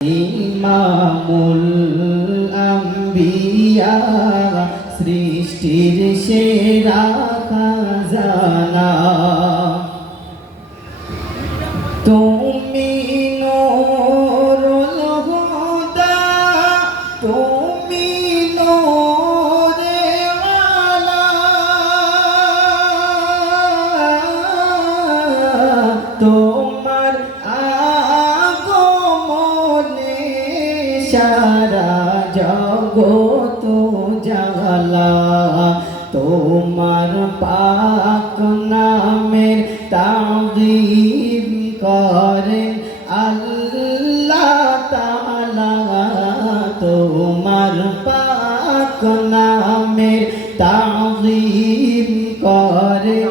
ইমামুল আম্বিয়া সৃষ্টির সেরা খাজানা তুমি নূরুল হুদা তুমি নূরে আলা তোমার আগমনে সারা জগৎ জাগলা তোমার পাক নামের তাজিম করেন আল্লাহ তাআলা তোমার পাক নামের তাজিম করেন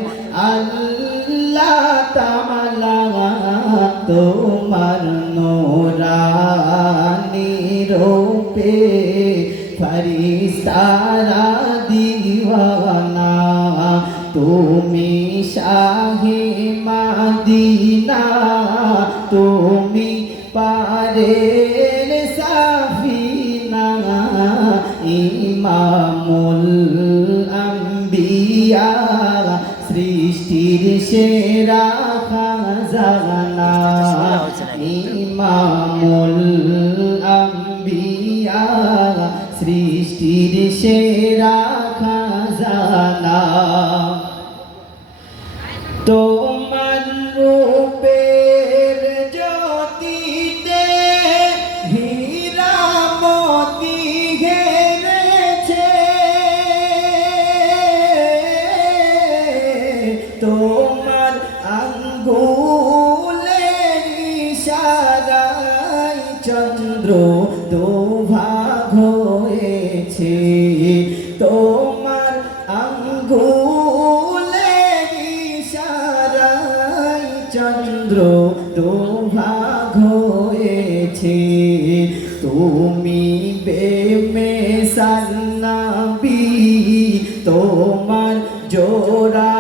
আল্লাহ তাআলা তোমার নূরানি রূপে ফরিস্তারা দিওয়ানা তুমি শাহে মদিনা তুমি পারের সাফিনা ইমামুল আম্বিয়া সৃষ্টির সেরা খাজানা ইমামুল আম্বিয়া সৃষ্টির সেরা খাজানা তোমার রূপের জ্যোতিতে হীরা মতি ঘেরেছে তোমার আঙ্গুলের ইশারায় চন্দ্র দুভাগ হয়েছে তোমার আঙ্গুলের ইশারায় চন্দ্র দুভাগ হয়েছে তুমি বেমিসাল নবী তোমার জোড়া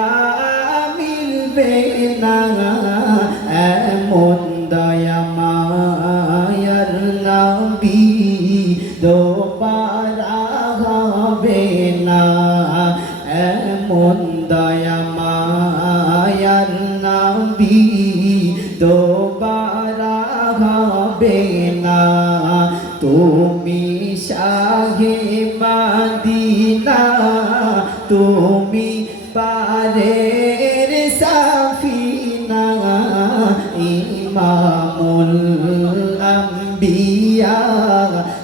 মিলবে না এমন দয়া মায়ার নবী দোবারা হবে না এমন দয়া মায়ার নবী দোবারা হবে না তুমি শাহে মদিনা তুমি পারের সাফিনা ইমামুল আম্বিয়া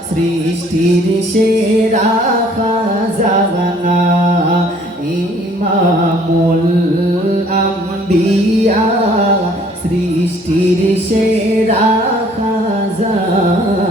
সৃষ্টির সেরা খাজানা ইমামুল আম্বিয়া সৃষ্টির সেরা খাজানা।